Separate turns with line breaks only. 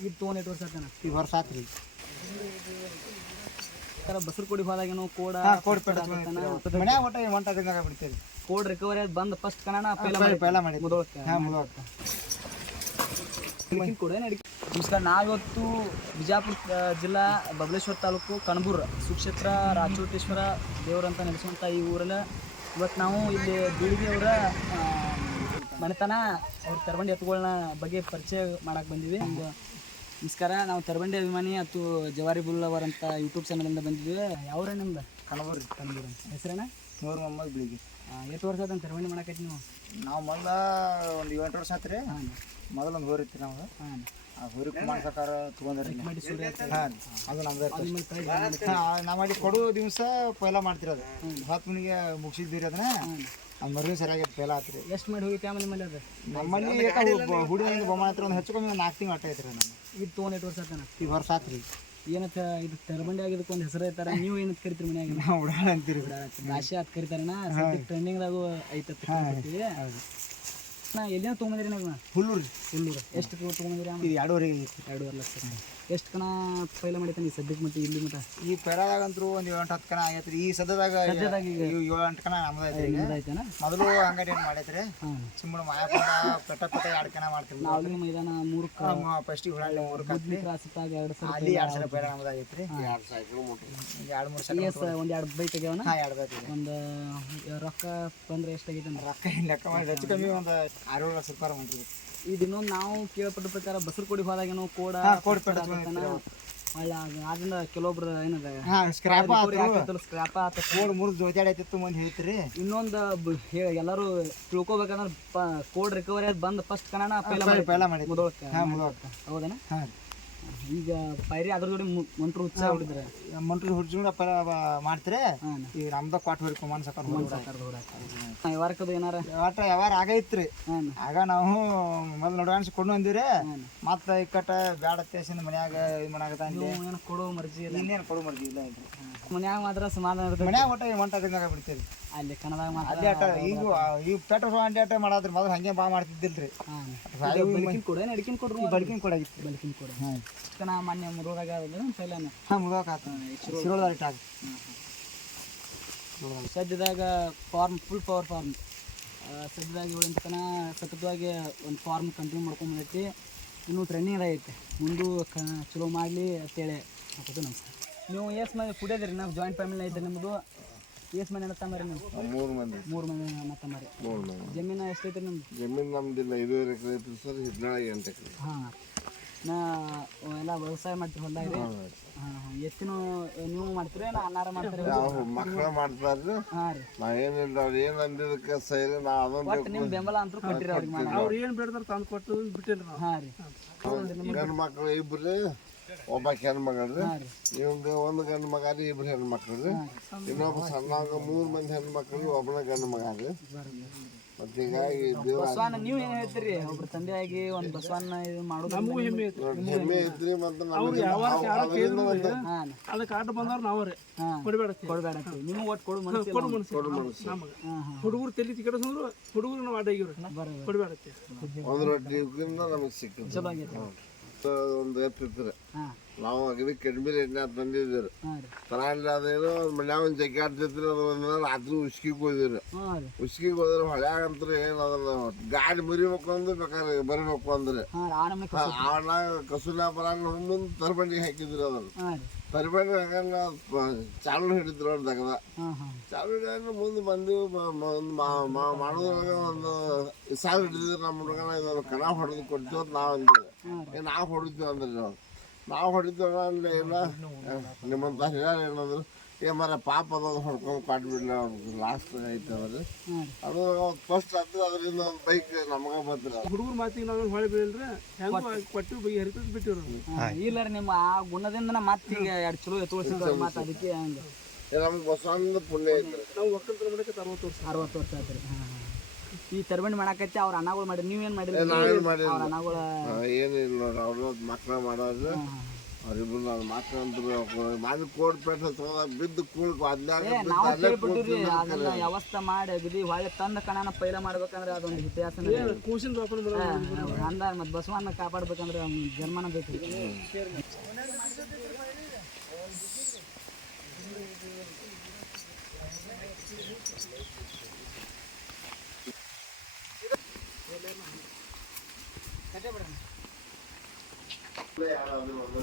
ಇದು ತೊಗೊಂಡು ಎಷ್ಟು ವರ್ಷ ಆತನ
ಈ ವರ್ಷ ಆತ್ರಿ
ಬಸರು ಕೊಡಿ ಹೋದಾಗೇನು ಕೋಡ
ಕೋಡ್ ಪೇಟ ಮನ್ಯಾಗ ಒಟ್ಟ ಒಂಟ ದಿನದಾಗ ಬಿಡ್ತೀರಿ?
ಕೋಡ್ ರಿಕವರಿ ಬಂದ್ ಫಸ್ಟ್
ಪೈಲ ಮಾಡಿ ಹಾ
ನಮಸ್ಕಾರ ನಾವಿವತ್ತು ಬಿಜಾಪುರ ಜಿಲ್ಲಾ ಬಬಲೇಶ್ವರ ತಾಲೂಕು ಕಣಬೂರ್ ಸುಕ್ಷೇತ್ರ ರಾಚೋಟೇಶ್ವರ ದೇವರಂತ ನೆಲೆಸುವಂಥ ಈ ಊರಲ್ಲ. ಇವತ್ತು ನಾವು ಇಲ್ಲಿ ಬೀಳಿಗೆಯವರ ಮನೆತನ ಅವ್ರ ತರಬಂಡಿ ಎತ್ತುಗಳನ್ನ ಬಗ್ಗೆ ಪರಿಚಯ ಮಾಡಕ್ಕೆ ಬಂದಿವಿ. ನಮಸ್ಕಾರ ನಾವು ತರಬಂಡಿ ಅಭಿಮಾನಿ ಮತ್ತು ಜವಾರಿ ಬುಲ್ ಅಂತ ಯೂಟ್ಯೂಬ್ ಚಾನಲಿಂದ ಬಂದಿದ್ವಿ ಯಾವ್ರ ನಿಮ್ದು?
ಕಣಬೂರ್
ಅಂತ ಹೆಸರೇನ?
ನೂರು ಮೊಮ್ಮದ್ ಬೆಳಿಗ್ಗೆ
ಎಷ್ಟು ವರ್ಷ ಆಯ್ತು ತರಬಂಡಿ ಮಾಡಕೈತಿ ನೀವು?
ನಾವು ಮೊದಲ ಒಂದು ಏಳು ವರ್ಷ ಆತ್ರಿ.
ಹಾಂ
ಮೊದಲ ಒಂದು ಹೋರಿ ಇತ್ತು ನಮ್ಗೆ
ಹಾಂ
ಹೋರಿ ಕುಮಾರ್ ಸರ್ಕಾರ ತೊಗೊಂಡ್ರಿ
ಮಾಡಿ
ಹಾಂ ಅದು ನಮ್ದು ನಾವು ಅಲ್ಲಿ ಕೊಡೋ ದಿವಸ ಪೈಲ ಮಾಡ್ತಿರೋದು. ಹತ್ತು ಮಣಿಗೆ ಮುಗಿಸಿದ್ದೀರಿ ಅದನ್ನ. ನಮ್ಮ ಮರುವೆ ಸರಿಯಾಗಿ ಪೈಲ ಆತ್ರಿ
ಎಷ್ಟು ಮಾಡಿ ಹೋಗಿ ಆಮೇಲೆ ಮೇಲೆ ಅದು?
ನಮ್ಮಲ್ಲಿ ಹುಡುಗಿಯಿಂದ ಬೊಮ್ಮನ ಹತ್ರ ಒಂದು ಹೆಚ್ಚು ಕಮ್ಮಿ ಒಂದು ನಾಲ್ಕು ತಿಂಗಳು ಅಟ್ಟ ಐತ್ರಿ ನಮ್ಮ
ಇದು ತೊಗೊಂಡು ಎಷ್ಟು ವರ್ಷ ಆತನ?
ಈ ವರ್ಷ ಆತ್ರಿ.
ಏನಂತ ಇದು ತೆರಬಂಡಿ ಆಗಿದ್ದಕ್ಕೆ ಒಂದು ಹೆಸರು ಐತಾರ ನೀವು ಏನಂತ ಕರಿತೀರಿ ಮನ್ಯಾಗ?
ನಾವು ಉಡಾಳ ಅಂತೀರಿ.
ರಾಶಿ ಅಂತ ಕರಿತಾರಣ್ಣ ಟ್ರೆಂಡಿಂಗ್ದಾಗೂ ಕೇಳ್ಪಟ್ಟಿವಿ ನಾ ಎಲ್ಲಿನ ತೊಗೊಂಬಂದಿರಿ ನಾವು?
ಹುಲ್ಲೂರು
ಹುಲ್ಲೂರು ಎಷ್ಟು ತೊಗೊಂಬಂದಿರಿ
ಇದು ಐತಿ
ಎರಡೂವರೆ ಲಕ್ಷ ಎಷ್ಟು ಕಣ ಫೈಲ್ ಮಾಡಿತಾನೆ ಈ ಸದ್ಯಕ್ಕೆ ಮತ್ತೆ ಇಲ್ಲಿ ಮತ್ತೆ?
ಈ ಪೆಡದಾಗಂತೂ ಒಂದು ಏಳು ಎಂಟು ಹತ್ತು ಕಣ ಆಗೈತ್ರಿ. ಈ ಸದ್ಯದಾಗ
ಸದ್ಯದಾಗ ಈಗ
ಏಳು ಎಂಟು ಕಣ ನಮ್ದು
ಆಯ್ತಾನ
ಮೊದಲು ಅಂಗಡಿ ಏನು ಮಾಡೈತ್ರಿ? ಚಿಮ್ಮಡ ಮಾಯಾಪಂಡ ಪೆಟ್ಟ ಪೆಟ್ಟ ಎರಡು ಕಣ ಮಾಡ್ತೀವಿ.
ನಾವು ಮೈದಾನ ಮೂರು
ಫಸ್ಟಿಗೆ ಹುಳಾಳಿ ಮೂರು ಕತ್ತಿ
ಕ್ರಾಸಿತ್ತಾಗ ಎರಡು ಸಲ
ಅಲ್ಲಿ ಎರಡು ಸಲ ಪೆಡ ನಮ್ದು ಆಗೈತ್ರಿ ಎರಡು ಸೈಕಲ್ ಎರಡು ಮೂರು ಸಲ
ಎಸ್ ಒಂದು ಎರಡು ಬೈಕ್ ಆಗ್ಯಾವನ?
ಹಾಂ ಎರಡು ಬೈತಿ
ಒಂದು ರೊಕ್ಕ ಬಂದ್ರೆ ಎಷ್ಟಾಗೈತೆ ಅಂದ್ರೆ
ರೊಕ್ಕ ಏನ್ ಲೆಕ್ಕ ಮಾಡಿ ಹೆಚ್ಚು ಕಮ್ಮಿ ಒಂದು ಆರು ಲಕ್ಷ ರೂಪಾಯಿ ಮಾಡ್ತೀವಿ.
ಇದು ಇನ್ನೊಂದು ನಾವು ಕೇಳ್ಪಟ್ಟ ಪ್ರಕಾರ ಬಸರು ಕೊಡಿ ಹೋದಾಗೇನೋ ಕೋಡ
ಕೋಡ್ ಪೆಟ್ಟ
ಒಳ್ಳೆ ಅದು ಅದನ್ನ ಕೆಲವೊಬ್ರು ಏನದ?
ಸ್ಕ್ರಾಪ್
ಸ್ಕ್ರಾಪ್ ಆತು.
ಕೋಡ್ ಮೂರು ಜೋತಾಡೈತಿತ್ತು ಮಂದಿ ಹೇಳ್ತೀರಿ.
ಇನ್ನೊಂದು ಎಲ್ಲಾರು ತಿಳ್ಕೊಬೇಕಂದ್ರೆ ಕೋಡ್ ರಿಕವರಿ ಬಂದ್ ಫಸ್ಟ್ ಕನ್ನಡ ಪೈಲ
ಪೈಲ ಮಾಡಿ
ಮುದೋಳಕ್ಕೆ
ಹಾಂ ಮುದೋಳಕ್ಕ
ಹೌದನ?
ಹಾಂ.
ಈಗ ಪೈರಿ ಅದ್ರ ಜೋಡಿ ಮಂಟ್ರು ಮಂತ್ರ ಉತ್ಸಾಹ ಹೊಡಿದ್ರೆ
ಮಂತ್ರ ಹುಡ್ಜುಂಡ ಪೈಲ ಮಾಡ್ತಾರೆ. ಈಗ ನಮ್ದ ಕ್ವಾಟ್ ಹೊರಿ ಕುಮಾರ್ ಸಕರ್
ಯಾವಾರಕ್ಕದು ಏನಾರ?
ವ್ಯವಹಾರ ಯಾವಾರ ಆಗೈತ್ರಿ ಆಗ ನಾವು ಮೊದಲು ನೋಡ್ಕೊಂಡು ಕೊಂಡು ಬಂದಿವ್ರಿ. ಮತ್ತೆ ಈ ಕಟ್ಟ ಬ್ಯಾಡ ಅತ್ಯಾಸಿನ ಮನ್ಯಾಗ ಇದು ಅಂದೆ.
ಏನು ಕೊಡೋ ಮರ್ಜಿ ಇಲ್ಲ.
ಇನ್ನೇನು ಕೊಡು ಮರ್ಜಿ ಇಲ್ಲ ಇಲ್ರಿ.
ಮನ್ಯಾಗ ಮಾತ್ರ ಸಮಾಧಾನ ಇರ್ತದೆ
ಮನ್ಯಾಗ ಒಟ್ಟ ಒಂಟ ದಿನದಾಗ ಬಿಡ್ತೀರಿ.
ಅಲ್ಲಿ ಕನ್ನಡ ಮಾತ್ರ
ಅಲ್ಲಿ ಆಟ ಈಗ ಈಗ ಪೆಟ್ರೋಲ್ ಅಂಡಿ ಅಟ್ಟ ಮಾಡಾದ್ರಿ ಮೊದಲು ಹಂಗೆ ಬಾ ಮಾಡ್ತಿದ್ದಿಲ್ರಿ.
ಬಡ್ಕಿನ ಕೊಡ ಅಡಿಕಿನ್ ಕೊಡ್ರಿ
ಬಡ್ಕಿನ ಕೊಡಾಗಿತ್ತು.
ಬಡ್ಕಿನ ಕೊಡು.
ಹಾಂ.
ಕಣ ಮೊನ್ನೆ ಮುರುಗಾಗ
ಹಾಂ ಇಟ್ಟಾಗ
ಸದ್ಯದಾಗ ಫಾರ್ಮ್ ಫುಲ್ ಪವರ್ ಫಾರ್ಮ್ ಸದ್ಯದಾಗ ಏಳು ತನ ಸತತವಾಗಿ ಒಂದು ಫಾರ್ಮ್ ಕಂಟಿನ್ಯೂ ಮಾಡ್ಕೊಂಬಂದೈತಿ. ಇನ್ನೂ ಟ್ರೆಂಡಿಂಗ್ ಆಗೈತೆ ಮುಂದೂ ಕ ಚಲೋ ಮಾಡಲಿ ಅಂತೇಳಿ ಹಾಕೋದು ನಮಸ್ಕಾರ ನೀವು ಎಷ್ಟು ಮಂದಿ ಕುಡಿಯೋದ್ರಿ? ನಾವು ಜಾಯಿಂಟ್ ಫ್ಯಾಮಿಲಿ ಐತೆ ನಿಮ್ಮದು ಎಷ್ಟು ಮನೆ ಅಣ್ಣ ತಮ್ಮರಿ ನೀವು.
ಮೂರು ಮಂದಿ
ಮೂರು ಮಂದಿ ಅಣ್ಣ ತಮ್ಮರಿ ಜಮೀನು ಎಷ್ಟೈತೆ ನಿಮ್ದು?
ಜಮೀನು ನಮ್ದಿಲ್ಲ ಐದೂವರೆ ಎಕರೆ ಸರ್ ಹದಿನೇಳು ಎಂಟು ಎಕರೆ.
ಹಾಂ. ನಾ ಎಲ್ಲ ವ್ಯವಸಾಯ ಮಾಡ್ತೀವಿ ಹೊಲ್ದಾಗ. ಎತ್ತಿನ ನೀವು ಮಾಡ್ತೀರಿ ನಾ ಅನ್ನಾರ ಮಾಡ್ತೀರಿ?
ನಾವು ಮಕ್ಕಳ ಮಾಡ್ತಾರ್ರಿ
ಹಾಂ ರೀ.
ನಾ ಏನಿಲ್ಲ ಅವ್ರು ಏನು ಅಂದಿದ್ದಕ್ಕೆ ಸೈರಿ ನಾ ಅದೊಂದು
ಒಟ್ಟು ನಿಮ್ಮ ಬೆಂಬಲ ಅಂತೂ ಕೊಟ್ಟಿರಿ ಅವ್ರಿಗೆ ಮಾಡಿ
ಅವ್ರು. ಏನು ಬೇಡ್ದಾರ ತಂದು ಕೊಟ್ಟು ಬಿಟ್ಟಿಲ್ಲ ನಾವು.
ಹಾಂ ರೀ.
ಗಂಡು ಮಕ್ಕಳು ಇಬ್ರು ಒಬ್ಬ ಹೆಣ್ಣು ಮಗಳು ರೀ. ಇವಂದು ಒಂದು ಗಂಡು ಮಗ ರೀ ಇಬ್ರು ಹೆಣ್ಣು ಮಕ್ಳು ರೀ. ಇನ್ನೊಬ್ಬ ಸಣ್ಣ ಮೂರು ಮಂದಿ ಹೆಣ್ಮಕ್ಳು ಮಕ್ಕಳು ಒಬ್ಬನ ಗಂಡು ಮಗ ರೀ
ಬಸವಣ್ಣ ನೀವು ಏನು ಹೇಳ್ತೀರಿ? ಒಬ್ರು ತಂದೆಯಾಗಿ ಒಂದು ಬಸವಣ್ಣ ಇದು ಮಾಡೋದು
ನಮಗೂ ಹೆಮ್ಮೆ ಐತಿ
ಹೆಮ್ಮೆ ಐತ್ರಿ ಮತ್ತು ನಮಗೆ
ಹಾಂ.
ಅದಕ್ಕೆ ಆಟ ಬಂದವ್ರು ನಾವೇ
ಹಾಂ.
ಕೊಡಬೇಡ
ಕೊಡಬೇಡ ನಿಮಗೆ ಒಟ್ಟು ಕೊಡು ಮನಸ್ಸು
ಕೊಡು ಮನಸ್ಸು
ಕೊಡು ಮನಸ್ಸು
ಹುಡುಗರು ತಲೆ ತಿಕ್ಕಡಸಂದ್ರು ಹುಡುಗರು ನಾವು ಆಟ ಆಗಿವ್ರಿ ಕೊಡಬೇಡ
ಒಂದು ರೊಟ್ಟಿ ನಮಗೆ ಸಿಕ್ಕಿದೆ
ಚಲೋ ಆಗೈತೆ
ಒಂದು ಎತ್ತಿದ್ರೆ
ಹಾಂ.
ನಾವು ಅಗದಿ ಕಡಿಮೆ ರೇಟ್ನಾಗ ತಂದಿದ್ದೀರಿ.
ಹಾಂ ರೀ.
ತರಾಂಡ್ಲಿ ಅದೇನೋ ಮನ್ಯಾಗ ಒಂದು ಜಗ್ಗಿ ಆಡ್ತಿದ್ರಿ ಅದು ಒಂದು ರಾತ್ರಿ ಉಸ್ಕಿಗೆ ಹೋದಿರಿ ಉಸ್ಕಿಗೆ ಹೋದ್ರೆ ಹೊಳ್ಯಾಗಂತ್ರ ಏನು ಅದನ್ನ ಗಾಡಿ ಮುರಿಬೇಕು ಅಂದ್ರೆ ಬೇಕಾದ್ರೆ ಬರಿಬೇಕು ಅಂದ್ರೆ.
ಹಾಂ ರೀ ಆ ನಮ್ಗೆ
ಆ ಆವಣ ಕಸುಲ ಬರಾನ್ ಮುಂದೆ ತರಬಂಡಿಗೆ ಹಾಕಿದ್ರಿ ಅದನ್ನ ತರಬಂಡಿ ಹಾಕಂಗ ಚಾಲು ಹಿಡಿದ್ರು ಅವ್ರು ತಗದ ಚಾಲು ಹಿಡಿದ್ರೆ ಮುಂದೆ ಬಂದು ಮಾಡೋದ್ರೊಳಗೆ ಒಂದು ಸಾಲ ಹಿಡಿದ್ರೆ ನಮ್ಮ ಹುಡುಗನ ಇದೊಂದು ಕಣ ಹೊಡೆದು ಕೊಡ್ತೀವಿ ಅಂತ ನಾವು ಅಂದ್ರೆ ನಾವು ಹೊಡಿತೀವಿ ಅಂದ್ರೆ ನಾವು ನಾವು ಹೊಡಿತೇವೆ ಅಲ್ಲಿ ಇಲ್ಲ. ನಿಮ್ಮಂತ ಹಿರಿಯರು ಏನಂದ್ರು? ಏ ಮರ ಪಾಪ ಅದೊಂದು ಹೊಡ್ಕೊಂಡು ಕೊಟ್ಬಿಡ್ಲಿ ಅವ್ರಿಗೆ ಲಾಸ್ಟ್ ಐತೆ ಅವ್ರಿ ಅದು ಫಸ್ಟ್ ಅದು ಅದರಿಂದ ಒಂದು ಬೈಕ್ ನಮಗೆ ಬಂದ್ರೆ
ಹುಡುಗರ ಮಾತಿಗೆ ನಾವು ಹೊಳೆ ಬೀಳ್ರಿ ಹೆಂಗೆ ಕೊಟ್ಟು. ಬೈ ಹರಿತದ್ ಬಿಟ್ಟಿವ್ರು.
ಇಲ್ಲ ರೀ ನಿಮ್ಮ ಆ ಗುಣದಿಂದ ಮತ್ತೆ ಈಗ ಎರಡು ಚಲೋ ಎತ್ತುವರ್ಸಿದ್ರು ಮತ್ತೆ ಅದಕ್ಕೆ ಹಂಗೆ.
ನಮ್ಗೆ ಬಸವಣ್ಣದ ಪುಣ್ಯ ಐತೆ
ನಾವು ಒಕ್ಕಲ್ತನ ಮಾಡಕ್ಕೆ ಅರವತ್ತು ವರ್ಷ
ಅರವತ್ತು ವರ್ಷ ಆಯ್ತು ರೀ. ಹಾಂ. ಈ ತರಬಂಡಿ ಮಾಡಾಕತ್ತಿ ಅವ್ರ ಅಣ್ಣಗಳು ಮಾಡಿ ನೀವೇನು ಮಾಡಿರಿ?
ನಾವೇನು ಮಾಡಿಲ್ಲ.
ಅವ್ರ ಅಣ್ಣಗಳ
ಏನಿಲ್ಲ ನೋಡ್ರಿ ಅವ್ರ ಮಕ್ಕಳ ಮಾಡೋದು ಅವ್ರಿಬ್ರು ಮಾತ್ರ ಅಂದ್ರು ಮಾಡಿ ಕೋಟ್ ಪೇಟ ತಗೊಂಡ ಬಿದ್ದು ಕೂಳ್ ಅದ್ಲಾಗ
ಏ
ಬಿದ್ದು
ನಾವು
ಅಲ್ಲೇ
ಕೇಳ್ಬಿಟ್ಟಿವ್ರಿ ಅದೆಲ್ಲ ವ್ಯವಸ್ಥೆ ಮಾಡಿ ಅಗದಿ ಹೊಳೆ ತಂದ ಕಣನ ಪೈಲ ಮಾಡ್ಬೇಕಂದ್ರೆ ಅದೊಂದು ಇತಿಹಾಸ
ಕೂಸಿನ ಬಾಪನ ಬರೋ
ಅಂದ ಮತ್ತೆ ಬಸವಣ್ಣ ಕಾಪಾಡ್ಬೇಕಂದ್ರೆ ಜನ್ಮಾನ ಜನ್ಮನ ಬೇಕು
ಯಾರಾದ್ರೂ ಒಂದು